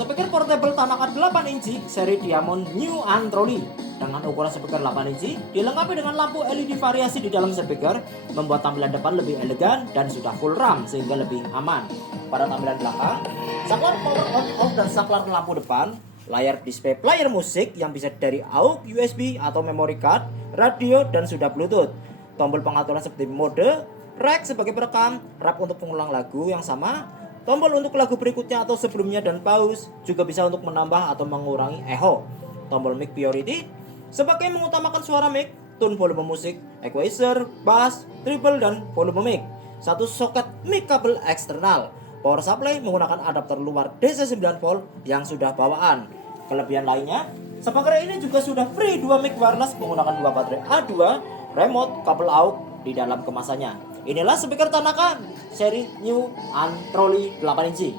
Speaker portable Tanaka 8 inci seri Diamond New Antroly dengan ukuran speaker 8 inci dilengkapi dengan lampu LED variasi di dalam speaker, membuat tampilan depan lebih elegan dan sudah full RAM sehingga lebih aman. Pada tampilan belakang, saklar power on off dan saklar lampu depan, layar display player musik yang bisa dari AUX, USB atau memory card, radio dan sudah Bluetooth. Tombol pengaturan seperti mode, rack sebagai perekam, rap untuk pengulang lagu yang sama, tombol untuk lagu berikutnya atau sebelumnya dan pause, juga bisa untuk menambah atau mengurangi echo. Tombol mic priority sebagai mengutamakan suara mic, tone volume musik, equalizer, bass, treble dan volume mic. Satu soket mic kabel eksternal. Power supply menggunakan adapter luar DC 9 volt yang sudah bawaan. Kelebihan lainnya, speaker ini juga sudah free 2 mic wireless menggunakan 2 baterai A2, remote, kabel AUX di dalam kemasannya. Inilah speaker Tanaka seri New Antroly 8 inci.